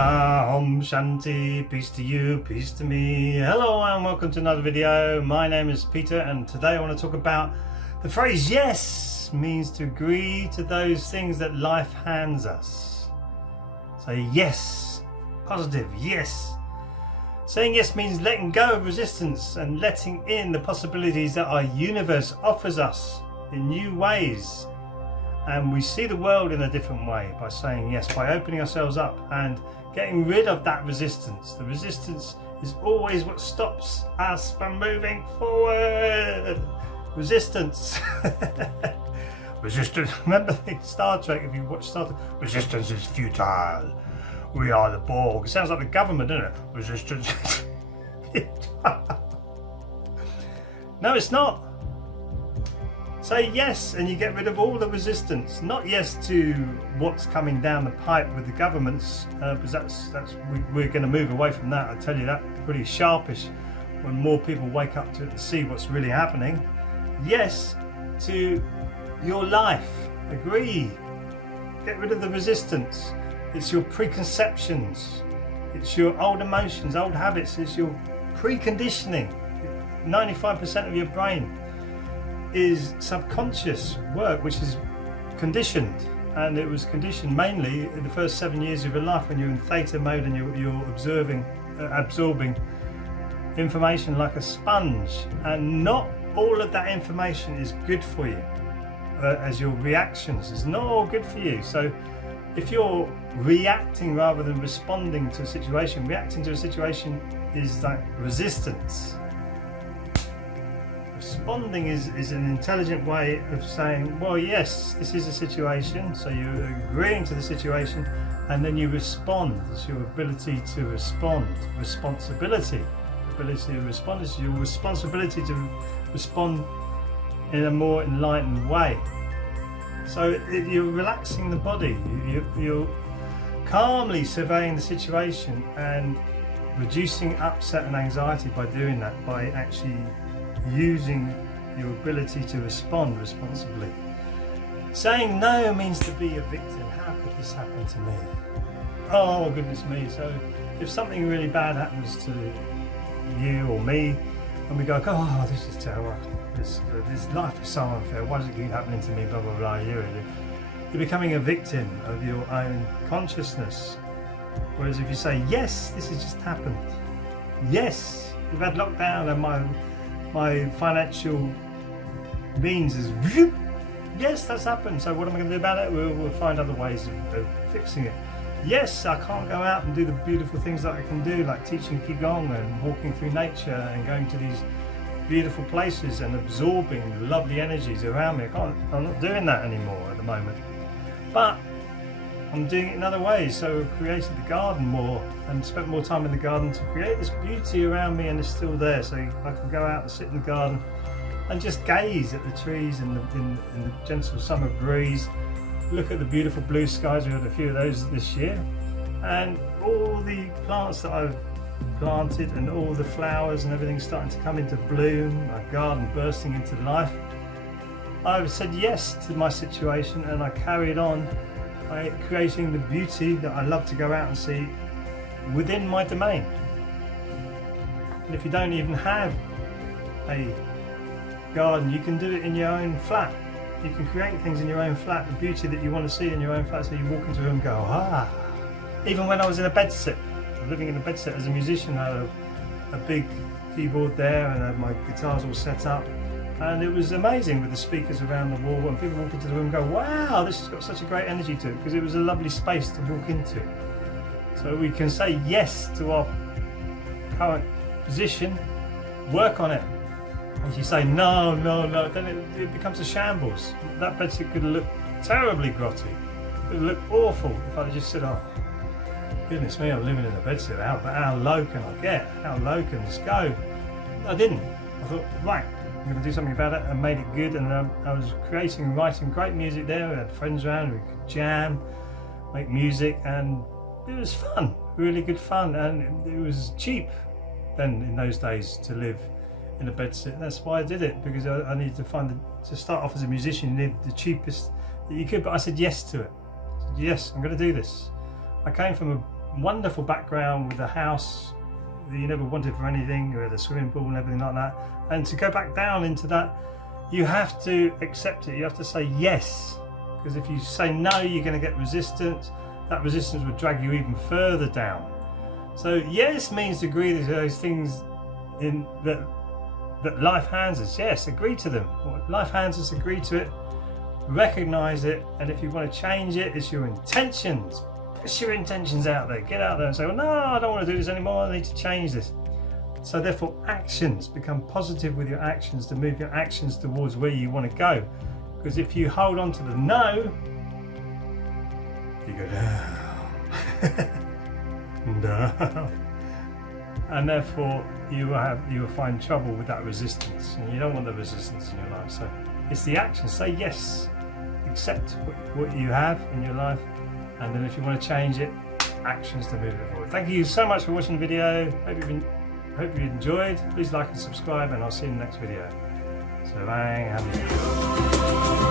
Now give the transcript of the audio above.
Om Shanti, peace to you, peace to me. Hello and welcome to another video. My name is Peter and today I want to talk about the phrase yes means to agree to those things that life hands us. Say yes, positive yes. Saying yes means letting go of resistance and letting in the possibilities that our universe offers us in new ways. And we see the world in a different way by saying yes, by opening ourselves up and getting rid of that resistance. The resistance is always what stops us from moving forward. Resistance. Resistance. Remember Star Trek, if you watch Star Trek? Resistance is futile. We are the Borg. It sounds like the government, doesn't it? Resistance is futile. No, it's not. Say yes and you get rid of all the resistance. Not yes to what's coming down the pipe with the governments, because we're going to move away from that. I tell you that pretty sharpish when more people wake up to it and see what's really happening. Yes to your life. Agree. Get rid of the resistance. It's your preconceptions. It's your old emotions, old habits. It's your preconditioning. 95% of your brain is subconscious work, which is conditioned, and it was conditioned mainly in the first 7 years of your life when you're in theta mode and you're absorbing information like a sponge, and not all of that information is good for you. As your reactions is not all good for you. So if you're reacting rather than responding to a situation, reacting to a situation is like resistance. Responding is an intelligent way of saying, well, yes, this is a situation, so you're agreeing to the situation, and then you respond. It's your ability to respond. Responsibility. Ability to respond is your responsibility to respond in a more enlightened way. So you're relaxing the body, you're calmly surveying the situation and reducing upset and anxiety by doing that, by actually using your ability to respond responsibly. Saying no means to be a victim. How could this happen to me? Oh goodness me. So if something really bad happens to you or me and we go, oh, this is terrible, this life is so unfair, why does it keep happening to me, blah blah blah, you're becoming a victim of your own consciousness. Whereas if you say yes, this has just happened, yes, we've had lockdown and my financial means is yes, that's happened, so what am I going to do about it? We'll find other ways of fixing it. Yes, I can't go out and do the beautiful things that I can do, like teaching Qigong and walking through nature and going to these beautiful places and absorbing lovely energies around me. I'm not doing that anymore at the moment, but I'm doing it in other ways. So I've created the garden more and spent more time in the garden to create this beauty around me, and it's still there. So I can go out and sit in the garden and just gaze at the trees in the gentle summer breeze, look at the beautiful blue skies. We had a few of those this year, and all the plants that I've planted and all the flowers and everything starting to come into bloom, my garden bursting into life. I've said yes to my situation and I carried on by creating the beauty that I love to go out and see within my domain. And if you don't even have a garden, you can do it in your own flat. You can create things in your own flat, the beauty that you want to see in your own flat, so you walk into a room and go, ah. Even when I was in a bedsit, living in a bedsit as a musician, I had a big keyboard there and I had my guitars all set up, and it was amazing with the speakers around the wall, and people walk into the room and go, wow, this has got such a great energy to it, because it was a lovely space to walk into. So we can say yes to our current position, work on it. If you say no, then it becomes a shambles. That bedsit could look terribly grotty. It would look awful if I just said, oh, goodness me, I'm living in a bedsit. How low can I get? How low can this go? I didn't. I thought, right, I'm going to do something about it, and made it good. And I was creating and writing great music there. We had friends around, we could jam, make music, and it was fun, really good fun. And it was cheap then in those days to live in a bedsit. That's why I did it, because I needed to start off as a musician. You need the cheapest that you could, but I said yes to it. I said, yes, I'm going to do this. I came from a wonderful background with a house that you never wanted for anything, with a swimming pool and everything like that, and to go back down into that, you have to accept it. You have to say yes, because if you say no, you're going to get resistance. That resistance will drag you even further down. So yes means to agree to those things in that life hands us. Yes, agree to them. Life hands us, agree to it, recognize it, and if you want to change it, it's your intentions. Push your intentions out there. Get out there and say, well, no, I don't want to do this anymore. I need to change this. So therefore, actions, become positive with your actions to move your actions towards where you want to go. Because if you hold on to the no, you go down, down, and therefore you will find trouble with that resistance, and you don't want the resistance in your life. So it's the action. Say yes, accept what you have in your life, and then if you want to change it, actions to move it forward. Thank you so much for watching the video. Hope you enjoyed. Please like and subscribe, and I'll see you in the next video. So bang, happy.